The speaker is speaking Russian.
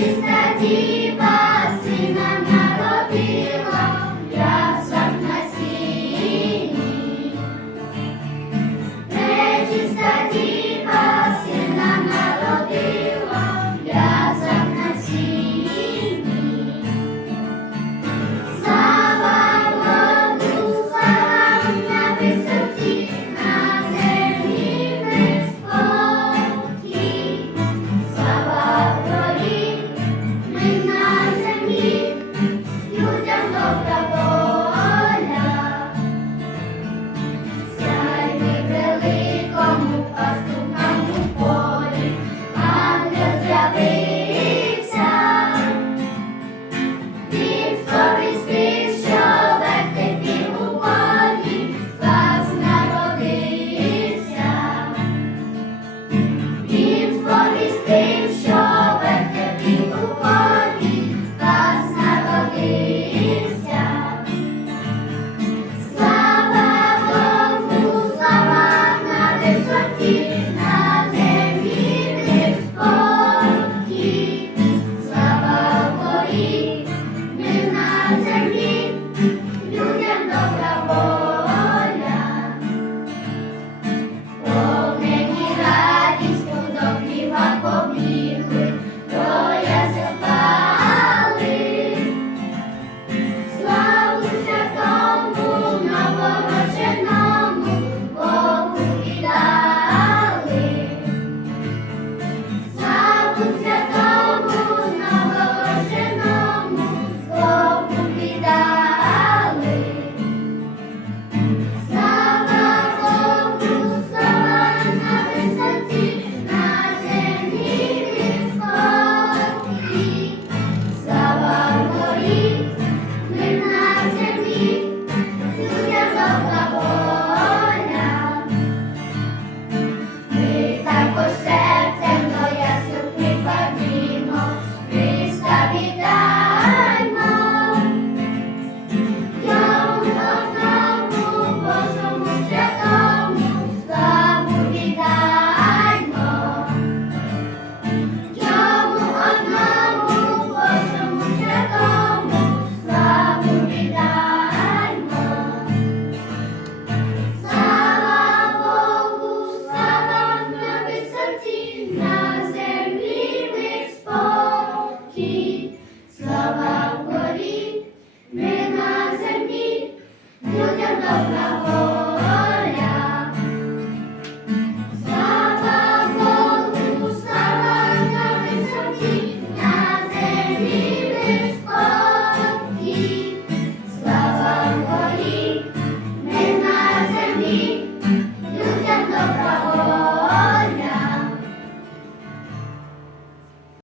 чистоты.